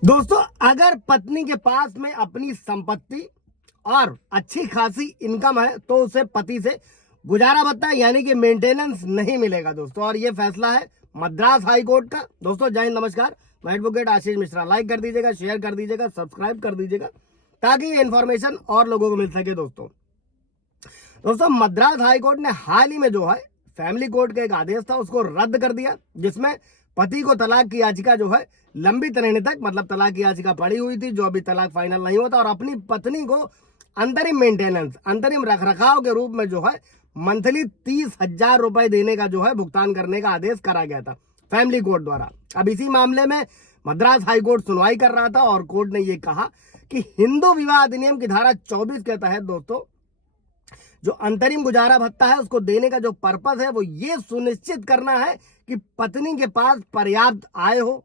दोस्तों, अगर पत्नी के पास में अपनी संपत्ति और अच्छी खासी इनकम है तो उसे पति से गुजारा भत्ता यानी कि मेंटेनेंस नहीं मिलेगा दोस्तों। और ये फैसला है मद्रास हाई कोर्ट का। दोस्तों जय हिंद, नमस्कार। मैं एडवोकेट आशीष मिश्रा। लाइक कर दीजिएगा, शेयर कर दीजिएगा, सब्सक्राइब कर दीजिएगा ताकि ये इन्फॉर्मेशन और लोगों को मिल सके। दोस्तों मद्रास हाई कोर्ट ने हाल ही में जो है फैमिली कोर्ट का एक आदेश था उसको रद्द कर दिया, जिसमें पति को तलाक की याचिका जो है लंबित रहने तक, मतलब तलाक की याचिका पड़ी हुई थी जो अभी तलाक फाइनल नहीं होता, और अपनी पत्नी को अंतरिम मेंटेनेंस, अंतरिम रखरखाव के रूप में जो है मंथली 30,000 रुपए देने का जो है भुगतान करने का आदेश करा गया था फैमिली कोर्ट द्वारा। अब इसी मामले में मद्रास हाई कोर्ट सुनवाई कर रहा था और कोर्ट ने यह कहा कि हिंदू विवाह अधिनियम की धारा 24 के तहत दोस्तों जो अंतरिम गुजारा भत्ता है उसको देने का जो पर्पस है वो ये सुनिश्चित करना है कि पत्नी के पास पर्याप्त आय हो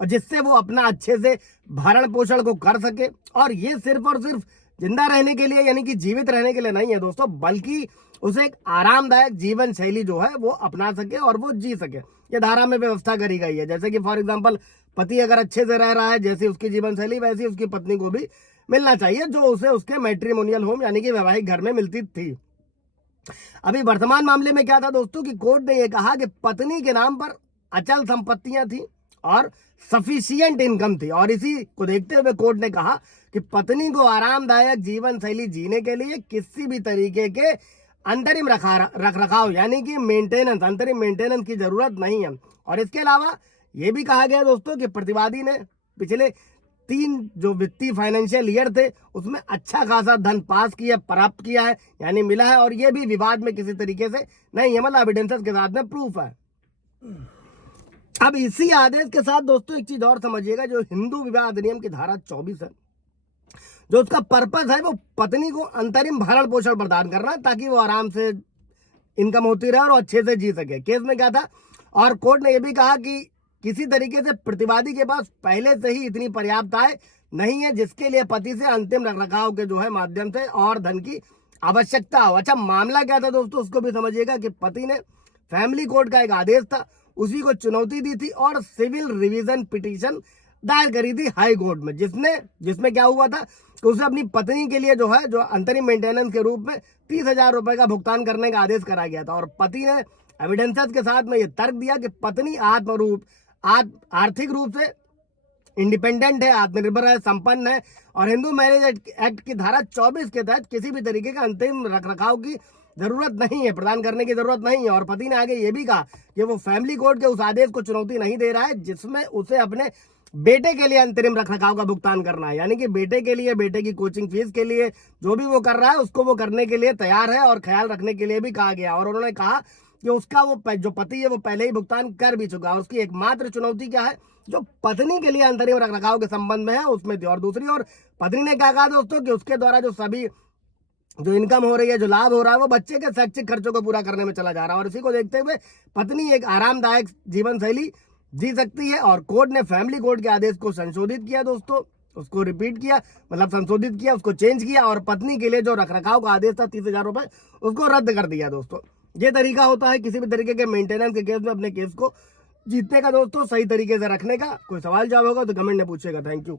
और जिससे वो अपना अच्छे से भरण पोषण को कर सके। और ये सिर्फ और सिर्फ जिंदा रहने के लिए यानी कि जीवित रहने के लिए नहीं है दोस्तों, बल्कि उसे एक आरामदायक जीवन शैली जो है वो अपना सके और वो जी सके। ये धारा में व्यवस्था करी गई है, जैसे कि फॉर एग्जाम्पल पति अगर अच्छे से रह रहा है, जैसी उसकी जीवन शैली वैसी उसकी पत्नी को भी मिलना चाहिए जो उसे उसके मैट्रिमोनियल होम यानी कि वैवाहिक घर में मिलती थी। अभी वर्तमान मामले में क्या था दोस्तों कि कोर्ट ने यह कहा कि पत्नी के नाम पर अचल संपत्तियां थी और सफिशियंट इनकम थी, और इसी को देखते हुए कोर्ट ने कहा कि पत्नी को आरामदायक जीवन शैली जीने के लिए किसी भी तरीके के अंतरिम रख रखाव यानी कि मेंटेनेंस, अंतरिम मेंटेनेंस की जरूरत नहीं है। और इसके अलावा यह भी कहा गया दोस्तों कि प्रतिवादी ने पिछले 3 जो वित्तीय फाइनेंशियल ईयर थे उसमें अच्छा खासा धन पास किया, प्राप्त किया है, यानी मिला है, और ये भी विवाद में किसी तरीके से नहीं है, मतलब एविडेंसेस के साथ में प्रूफ है। अब इसी आदेश के साथ दोस्तों एक चीज और समझिएगा, जो हिंदू विवाह अधिनियम की धारा 24 है, जो उसका पर्पस है वो पत्नी को अंतरिम भरण पोषण प्रदान करना ताकि वो आराम से इनकम होती रहे और अच्छे से जी सके। केस में क्या था, और कोर्ट ने यह भी कहा कि किसी तरीके से प्रतिवादी के पास पहले से ही इतनी पर्याप्त आय नहीं है जिसके लिए पति से अंतिम रखरखाव के जो है माध्यम से और धन की आवश्यकता हो। अच्छा, मामला क्या था दोस्तों उसको भी समझिएगा कि पति ने फैमिली कोर्ट का एक आदेश था उसी को चुनौती दी थी और सिविल रिवीजन पिटीशन दायर करी थी हाई कोर्ट में, जिसमें क्या हुआ था कि उसे अपनी पत्नी के लिए जो है जो अंतरिम मेंटेनेंस के रूप में 30,000 रुपए का भुगतान करने का आदेश करा गया था। और पति ने एविडेंसेस के साथ में यह तर्क दिया कि पत्नी आर्थिक रूप से इंडिपेंडेंट है, आत्मनिर्भर है, संपन्न है, और हिंदू मैरिज एक्ट की धारा 24 के तहत किसी भी तरीके का अंतिम रखरखाव की जरूरत नहीं है, प्रदान करने की जरूरत नहीं है। और पति ने आगे ये भी कहा कि वो फैमिली कोर्ट के उस आदेश को चुनौती नहीं दे रहा है जिसमें उसे अपने बेटे के लिए अंतरिम रखरखाव का भुगतान करना है, यानी कि बेटे के लिए, बेटे की कोचिंग फीस के लिए जो भी वो कर रहा है उसको वो करने के लिए तैयार है और ख्याल रखने के लिए भी कहा गया। और उन्होंने कहा कि उसका वो जो पति है वो पहले ही भुगतान कर भी चुका है, उसकी एकमात्र चुनौती क्या है जो पत्नी के लिए अंतरिम रखरखाव के संबंध में है उसमें थी। और दूसरी ओर पत्नी ने क्या कहा दोस्तों कि उसके द्वारा जो सभी जो इनकम हो रही है, जो लाभ हो रहा है, वो बच्चे के शैक्षिक खर्चों को पूरा करने में चला जा रहा है, और इसी को देखते हुए पत्नी एक आरामदायक जीवन शैली जी सकती है। और कोर्ट ने फैमिली कोर्ट के आदेश को संशोधित किया दोस्तों, उसको रिपीट किया, मतलब संशोधित किया, उसको चेंज किया, और पत्नी के लिए जो रखरखाव का आदेश था 30,000 रुपए उसको रद्द कर दिया दोस्तों। ये तरीका होता है किसी भी तरीके के मेंटेनेंस के केस में अपने केस को जीतने का दोस्तों, सही तरीके से रखने का। कोई सवाल जवाब होगा तो कमेंट में पूछेगा। Thank you.